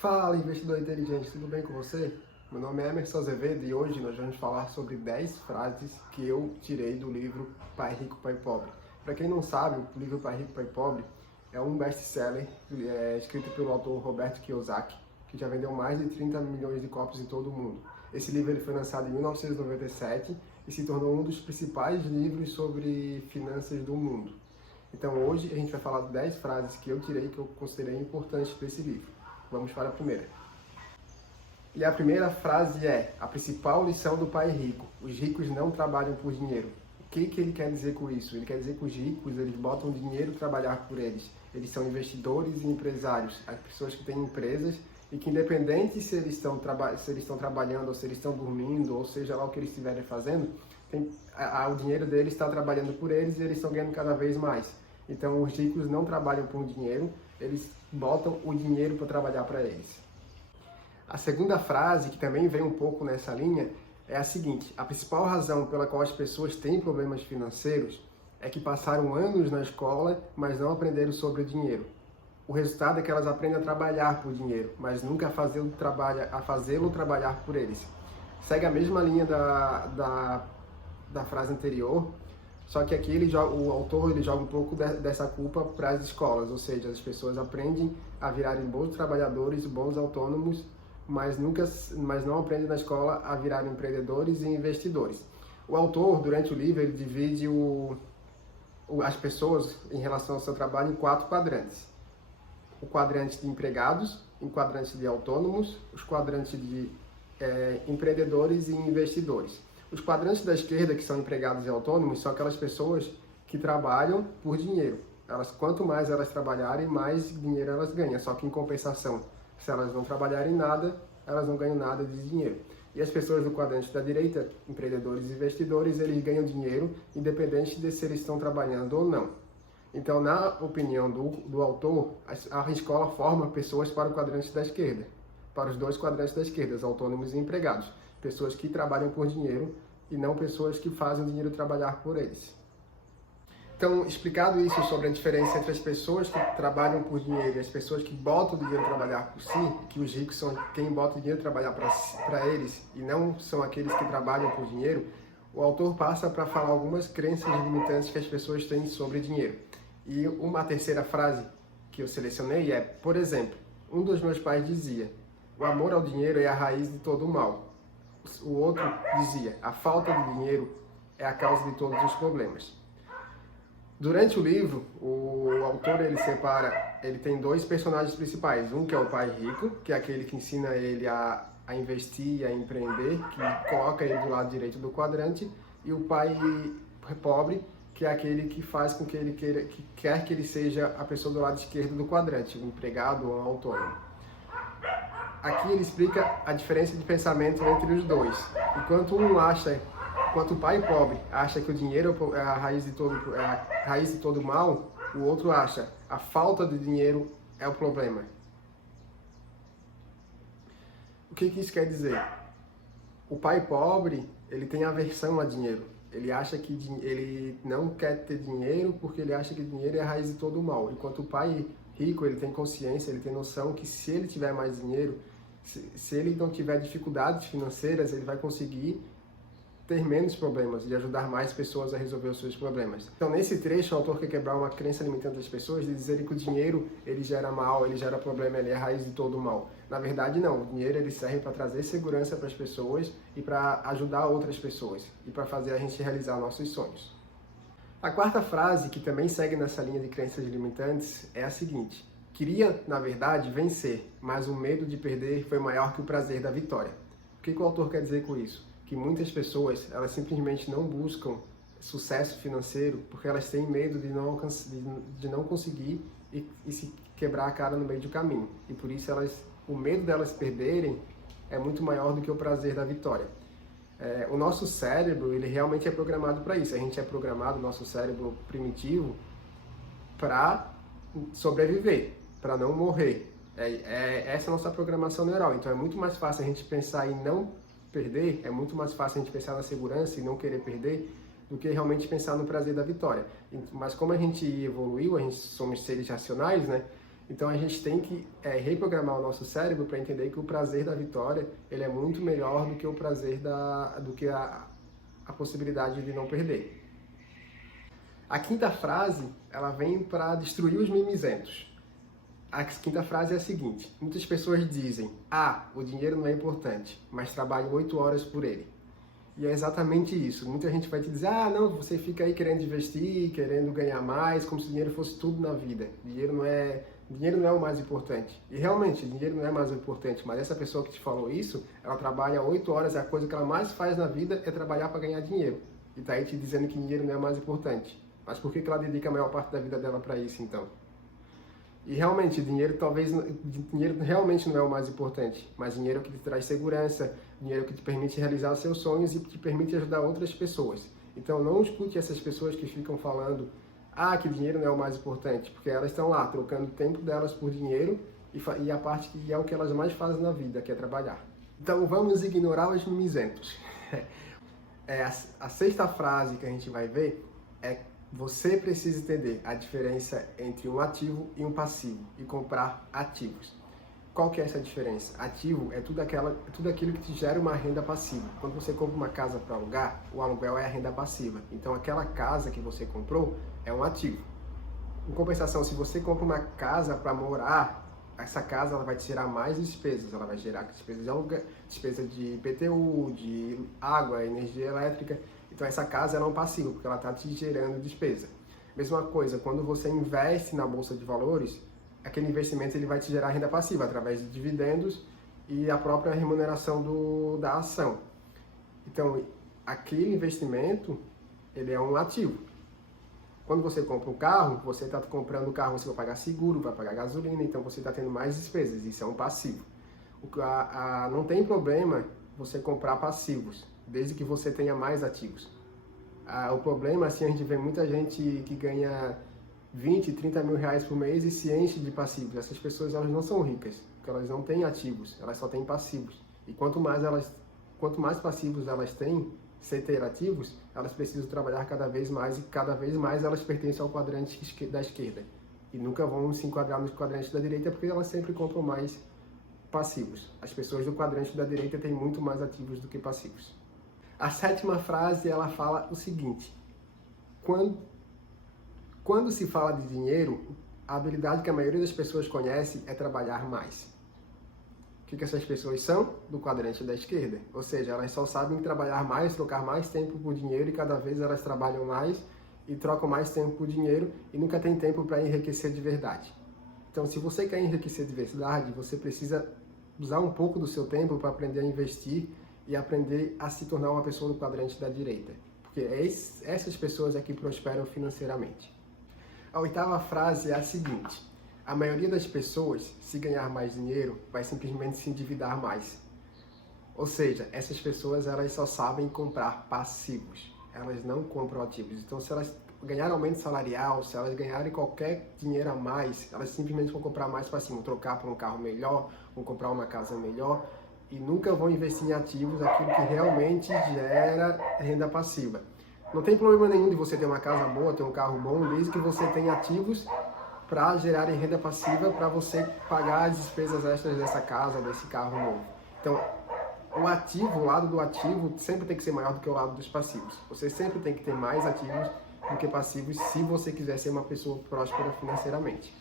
Fala, investidor inteligente, tudo bem com você? Meu nome é Emerson Azevedo e hoje nós vamos falar sobre 10 frases que eu tirei do livro Pai Rico, Pai Pobre. Para quem não sabe, o livro Pai Rico, Pai Pobre é um best-seller escrito pelo autor Robert Kiyosaki, que já vendeu mais de 30 milhões de cópias em todo o mundo. Esse livro ele foi lançado em 1997 e se tornou um dos principais livros sobre finanças do mundo. Então hoje a gente vai falar de 10 frases que eu tirei que eu considerei importantes para esse livro. Vamos para a primeira. E a primeira frase é: a principal lição do pai rico: os ricos não trabalham por dinheiro. O que ele quer dizer com isso? Ele quer dizer que os ricos, eles botam dinheiro trabalhar por eles. Eles são investidores e empresários, as pessoas que têm empresas e que, independente se eles estão trabalhando ou se eles estão dormindo, ou seja lá o que eles estiverem fazendo, o dinheiro deles está trabalhando por eles e eles estão ganhando cada vez mais. Então, os ricos não trabalham por dinheiro, eles botam o dinheiro para trabalhar para eles. A segunda frase, que também vem um pouco nessa linha, é a seguinte: a principal razão pela qual as pessoas têm problemas financeiros é que passaram anos na escola, mas não aprenderam sobre o dinheiro. O resultado é que elas aprendem a trabalhar por dinheiro, mas nunca a fazê-lo trabalhar por eles. Segue a mesma linha da frase anterior, só que aqui o autor joga um pouco dessa culpa para as escolas, ou seja, as pessoas aprendem a virarem bons trabalhadores, bons autônomos, mas não aprendem na escola a virarem empreendedores e investidores. O autor, durante o livro, ele divide as pessoas em relação ao seu trabalho em 4 quadrantes. O quadrante de empregados, o quadrante de autônomos, os quadrantes de empreendedores e investidores. Os quadrantes da esquerda, que são empregados e autônomos, são aquelas pessoas que trabalham por dinheiro. Quanto mais elas trabalharem, mais dinheiro elas ganham. Só que, em compensação, se elas não trabalharem nada, elas não ganham nada de dinheiro. E as pessoas do quadrante da direita, empreendedores e investidores, eles ganham dinheiro independente de se eles estão trabalhando ou não. Então, na opinião do autor, a escola forma pessoas para o quadrante da esquerda, para os 2 quadrantes da esquerda, os autônomos e empregados. Pessoas que trabalham por dinheiro e não pessoas que fazem o dinheiro trabalhar por eles. Então, explicado isso sobre a diferença entre as pessoas que trabalham por dinheiro e as pessoas que botam o dinheiro trabalhar por si, que os ricos são quem bota o dinheiro trabalhar para eles e não são aqueles que trabalham por dinheiro, o autor passa para falar algumas crenças limitantes que as pessoas têm sobre dinheiro. E uma terceira frase que eu selecionei é, por exemplo, um dos meus pais dizia: o amor ao dinheiro é a raiz de todo o mal. O outro dizia: a falta de dinheiro é a causa de todos os problemas. Durante o livro, o autor ele tem 2 personagens principais. Um que é o pai rico, que é aquele que ensina ele a investir, a empreender, que coloca ele do lado direito do quadrante, e o pai pobre, que é aquele que faz com que ele quer que ele seja a pessoa do lado esquerdo do quadrante, um empregado ou um autônomo. Aqui ele explica a diferença de pensamento entre os dois. Enquanto o pai pobre acha que o dinheiro é a raiz de todo mal, o outro acha a falta de dinheiro é o problema. O que isso quer dizer? O pai pobre, ele tem aversão a dinheiro. Ele acha que ele não quer ter dinheiro porque ele acha que dinheiro é a raiz de todo o mal. Enquanto o pai rico, ele tem consciência, ele tem noção que se ele tiver mais dinheiro, se ele não tiver dificuldades financeiras, ele vai conseguir ter menos problemas e ajudar mais pessoas a resolver os seus problemas. Então, nesse trecho, o autor quer quebrar uma crença limitante das pessoas de dizerem que o dinheiro ele gera mal, ele gera problema, ele é a raiz de todo o mal. Na verdade, não. O dinheiro ele serve para trazer segurança para as pessoas e para ajudar outras pessoas e para fazer a gente realizar nossos sonhos. A quarta frase, que também segue nessa linha de crenças limitantes, é a seguinte: queria, na verdade, vencer, mas o medo de perder foi maior que o prazer da vitória. O que o autor quer dizer com isso? Que muitas pessoas, elas simplesmente não buscam sucesso financeiro porque elas têm medo de não conseguir e se quebrar a cara no meio do caminho. E por isso o medo delas perderem é muito maior do que o prazer da vitória. O nosso cérebro, ele realmente é programado para isso. A gente é programado, nosso cérebro primitivo, para sobreviver, para não morrer. Essa é a nossa programação neural. Então é muito mais fácil a gente pensar em não perder, é muito mais fácil a gente pensar na segurança e não querer perder do que realmente pensar no prazer da vitória. Mas como a gente evoluiu, somos seres racionais, né? Então a gente tem que reprogramar o nosso cérebro para entender que o prazer da vitória ele é muito melhor do que o prazer do que a possibilidade de não perder. A quinta frase, ela vem para destruir os mimizentos. A quinta frase é a seguinte: muitas pessoas dizem, o dinheiro não é importante, mas trabalho 8 horas por ele. E é exatamente isso. Muita gente vai te dizer, não, você fica aí querendo investir, querendo ganhar mais, como se o dinheiro fosse tudo na vida. Dinheiro não é o mais importante. E realmente, dinheiro não é mais importante, mas essa pessoa que te falou isso, ela trabalha 8 horas, a coisa que ela mais faz na vida é trabalhar para ganhar dinheiro. E tá aí te dizendo que dinheiro não é mais importante. Mas por que ela dedica a maior parte da vida dela para isso, então? E realmente, dinheiro realmente não é o mais importante, mas dinheiro é o que te traz segurança, dinheiro é o que te permite realizar os seus sonhos e te permite ajudar outras pessoas. Então não escute essas pessoas que ficam falando que dinheiro não é o mais importante, porque elas estão lá trocando o tempo delas por dinheiro e a parte que é o que elas mais fazem na vida, que é trabalhar. Então vamos ignorar os mimizentos. A sexta frase que a gente vai ver é: você precisa entender a diferença entre um ativo e um passivo e comprar ativos. Qual que é essa diferença? Ativo é tudo aquilo que te gera uma renda passiva. Quando você compra uma casa para alugar, o aluguel é a renda passiva. Então aquela casa que você comprou é um ativo. Em compensação, se você compra uma casa para morar, essa casa ela vai te gerar mais despesas. Ela vai gerar despesas de aluguel, despesa de IPTU, de água, energia elétrica. Então essa casa é um passivo, porque ela está te gerando despesa. Mesma coisa, quando você investe na Bolsa de Valores, aquele investimento ele vai te gerar renda passiva através de dividendos e a própria remuneração da ação. Então, aquele investimento, ele é um ativo. Quando você compra um carro, você está comprando o carro, você vai pagar seguro, vai pagar gasolina, então você está tendo mais despesas, isso é um passivo. Não tem problema você comprar passivos, desde que você tenha mais ativos. O problema, assim, a gente vê muita gente que ganha 20, 30 mil reais por mês e se enche de passivos. Essas pessoas elas não são ricas, porque elas não têm ativos, elas só têm passivos. E quanto mais passivos elas têm, sem ter ativos, elas precisam trabalhar cada vez mais e cada vez mais elas pertencem ao quadrante da esquerda. E nunca vão se enquadrar no quadrante da direita porque elas sempre compram mais passivos. As pessoas do quadrante da direita têm muito mais ativos do que passivos. A sétima frase, ela fala o seguinte: quando se fala de dinheiro, a habilidade que a maioria das pessoas conhece é trabalhar mais. O que essas pessoas são? Do quadrante da esquerda. Ou seja, elas só sabem trabalhar mais, trocar mais tempo por dinheiro e cada vez elas trabalham mais e trocam mais tempo por dinheiro e nunca tem tempo para enriquecer de verdade. Então, se você quer enriquecer de verdade, você precisa usar um pouco do seu tempo para aprender a investir e aprender a se tornar uma pessoa do quadrante da direita. Porque essas pessoas é que prosperam financeiramente. A oitava frase é a seguinte: a maioria das pessoas, se ganhar mais dinheiro, vai simplesmente se endividar mais. Ou seja, essas pessoas elas só sabem comprar passivos, elas não compram ativos. Então, se elas ganharem aumento salarial, se elas ganharem qualquer dinheiro a mais, elas simplesmente vão comprar mais passivo, trocar por um carro melhor, vão comprar uma casa melhor e nunca vão investir em ativos, aquilo que realmente gera renda passiva. Não tem problema nenhum de você ter uma casa boa, ter um carro bom, desde que você tenha ativos para gerarem renda passiva para você pagar as despesas extras dessa casa, desse carro novo. Então, o lado do ativo sempre tem que ser maior do que o lado dos passivos. Você sempre tem que ter mais ativos do que passivos se você quiser ser uma pessoa próspera financeiramente.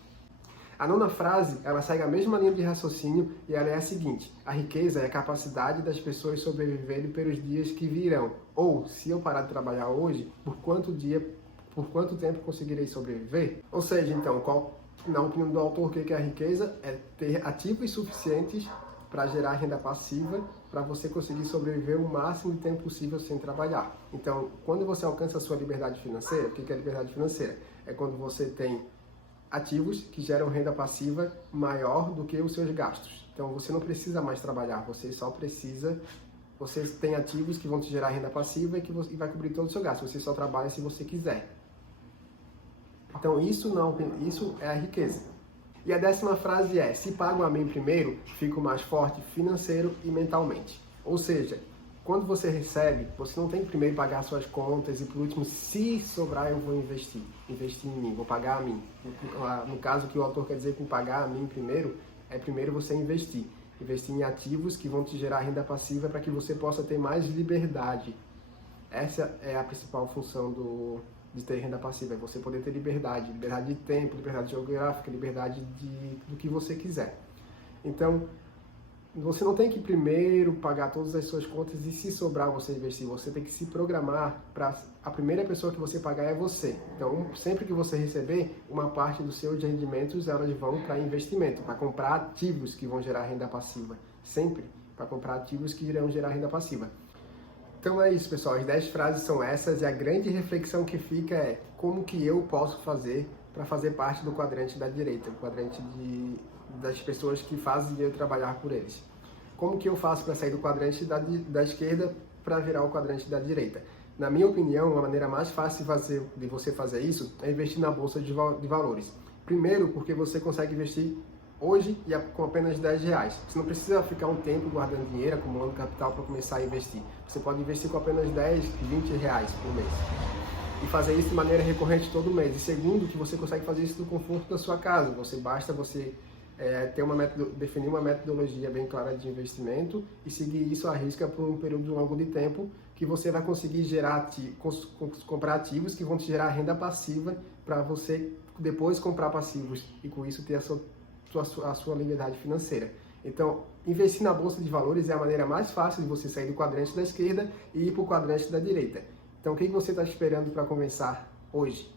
A nona frase, ela segue a mesma linha de raciocínio e ela é a seguinte: a riqueza é a capacidade das pessoas sobreviverem pelos dias que virão. Ou, se eu parar de trabalhar hoje, por quanto tempo conseguirei sobreviver? Ou seja, então, na opinião do autor, o que é a riqueza? É ter ativos suficientes para gerar renda passiva, para você conseguir sobreviver o máximo de tempo possível sem trabalhar. Então, quando você alcança a sua liberdade financeira, o que é liberdade financeira? É quando você tem ativos que geram renda passiva maior do que os seus gastos. Então, você não precisa mais trabalhar, você tem ativos que vão te gerar renda passiva e vai cobrir todo o seu gasto. Você só trabalha se você quiser. Então, isso é a riqueza. E a 10ª frase é: se pago a mim primeiro, fico mais forte financeiro e mentalmente. Ou seja, quando você recebe, você não tem que primeiro pagar suas contas e por último, se sobrar, eu vou investir em mim, vou pagar a mim. No caso que o autor quer dizer com pagar a mim primeiro, é primeiro você investir em ativos que vão te gerar renda passiva para que você possa ter mais liberdade. Essa é a principal função de ter renda passiva, é você poder ter liberdade de tempo, liberdade geográfica, liberdade do que você quiser. Então, você não tem que primeiro pagar todas as suas contas e se sobrar você investir, você tem que se programar para a primeira pessoa que você pagar é você. Então, sempre que você receber, uma parte dos seus rendimentos, elas vão para investimento, para comprar ativos que vão gerar renda passiva. Sempre para comprar ativos que irão gerar renda passiva. Então é isso, pessoal. As 10 frases são essas e a grande reflexão que fica é como que eu posso fazer para fazer parte do quadrante da direita, o quadrante das pessoas que fazem eu trabalhar por eles. Como que eu faço para sair do quadrante da esquerda para virar o quadrante da direita? Na minha opinião, a maneira mais fácil de você fazer isso é investir na bolsa de valores. Primeiro, porque você consegue investir hoje e com apenas R$10. Você não precisa ficar um tempo guardando dinheiro, acumulando capital para começar a investir. Você pode investir com apenas R$10, R$20 por mês. E fazer isso de maneira recorrente todo mês. E segundo, que você consegue fazer isso no conforto da sua casa. Basta você definir uma metodologia bem clara de investimento e seguir isso à risca por um período longo de tempo, que você vai conseguir comprar ativos que vão te gerar renda passiva para você depois comprar passivos e com isso ter a sua liberdade financeira. Então, investir na bolsa de valores é a maneira mais fácil de você sair do quadrante da esquerda e ir para o quadrante da direita. Então, o que você está esperando para começar hoje?